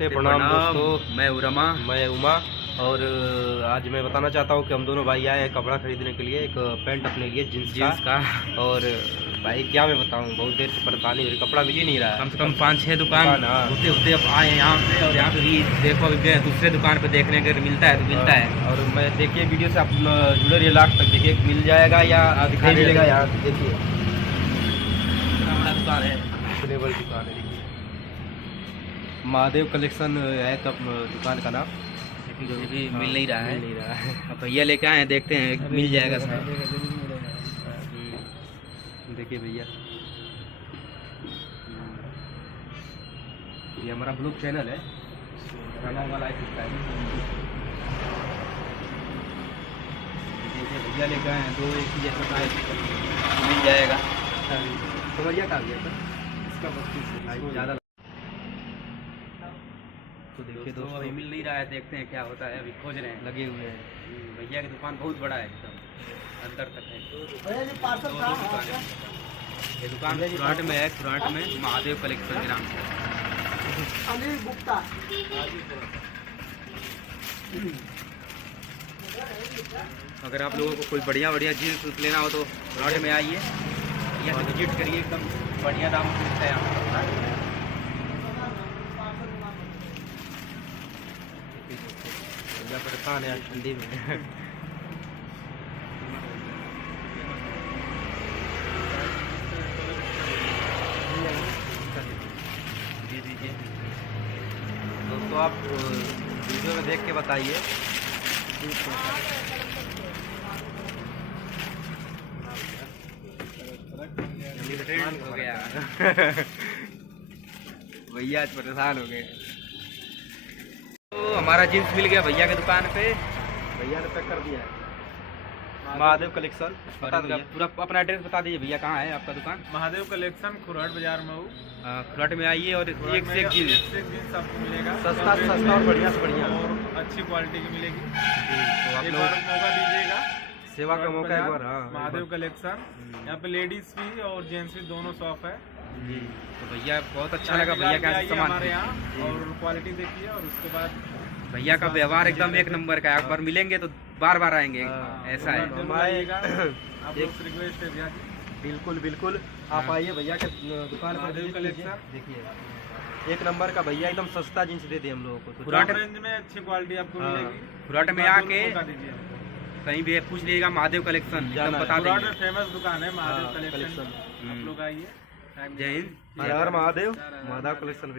नमस्ते प्रणाम दोस्तों, मैं उरमा, मैं उमा। और आज मैं बताना चाहता हूँ कि हम दोनों भाई आए हैं कपड़ा खरीदने के लिए, एक पैंट अपने लिए जींस का। और भाई क्या मैं बताऊँ, बहुत देर से परेशानी हो रही, कपड़ा मिल ही नहीं रहा है। कम से कम 5-6 दुकान होते होते अब आए यहाँ पे, और यहाँ पे भी देखो अभी गए दूसरे दुकान पे देखने के मिलता है तो मिलता है। और मैं देखिए वीडियो से आप जुड़े रहिए लास्ट तक, देखिए मिल जाएगा या नहीं मिलेगा। यहाँ देखिए बड़ा दुकान है, फैशनेबल दुकान है। महादेव कलेक्शन है कब दुकान का नाम, लेकिन ये भी मिल नहीं रहा है। मिल नहीं रहा है। अब भैया लेके आए हैं, देखते हैं मिल जाएगा सर। देखिए भैया, ये हमारा ब्लॉग चैनल है, गाना वाला है। देखिए भैया लेके आए हैं दो एक ही जैसा मिल जाएगा। समझिए कहाँ गया था इसका 32 ज़्यादा। तो देखिए दोस्तों अभी मिल नहीं रहा है, देखते हैं क्या होता है, अभी खोज रहे हैं। लगे हुए हैं। भैया की दुकान बहुत बड़ा है, एकदम अंदर तक है। दो दुकान है। ये दुकान खुराट में है, खुराट में महादेव कलेक्शन के नाम से। अगर आप लोगों को कोई बढ़िया बढ़िया जीन्स लेना हो तो खुराट में आइए, यहाँ से विजिट करिए, एकदम बढ़िया दाम मिलता है यहाँ। परेशान है ठंडी में। जी दीजिए दोस्तों, आप वीडियो में देख के बताइए। हो गया भैया आज परेशान हो गए। तो हमारा जींस मिल गया भैया की दुकान पे, भैया ने पैक कर दिया है। महादेव कलेक्शन बता दीजिए, पूरा अपना एड्रेस बता दीजिए भैया, कहाँ है आपका दुकान? महादेव कलेक्शन खुराट बाजार में। खुराट में आइए और एक से एक जीन्स आपको मिलेगा, सस्ता और बढ़िया से बढ़िया और अच्छी क्वालिटी की मिलेगी। तो आप एक लोग बार मौका दीजिएगा, सेवा का मौका एक बार। हाँ, महादेव कलेक्शन। यहाँ पे लेडीज भी और जेंट्स भी दोनों शॉप है जी। तो भैया बहुत अच्छा लगा भैया का सामान हमारे यहाँ, और क्वालिटी देखिए। और उसके बाद भैया का व्यवहार एकदम एक नंबर का है, एक बार मिलेंगे तो बार बार आएंगे, ऐसा है। आप लोग से रिक्वेस्ट है भैया की। बिल्कुल बिल्कुल, आप आइए भैया के दुकान पर महादेव कलेक्शन। देखिए एक नंबर का भैया, एकदम सस्ता जींस दे दे हम लोगों को। खुराट रेंज में अच्छी क्वालिटी आपको मिलेगी। खुराट में आके कहीं भी पूछ लीजिएगा महादेव कलेक्शन, जाना बता खुराट देंगे। में फेमस दुकान है महादेव कलेक्शन। आप लोग आइए। जय हिंद। हर हर महादेव, महादेव कलेक्शन।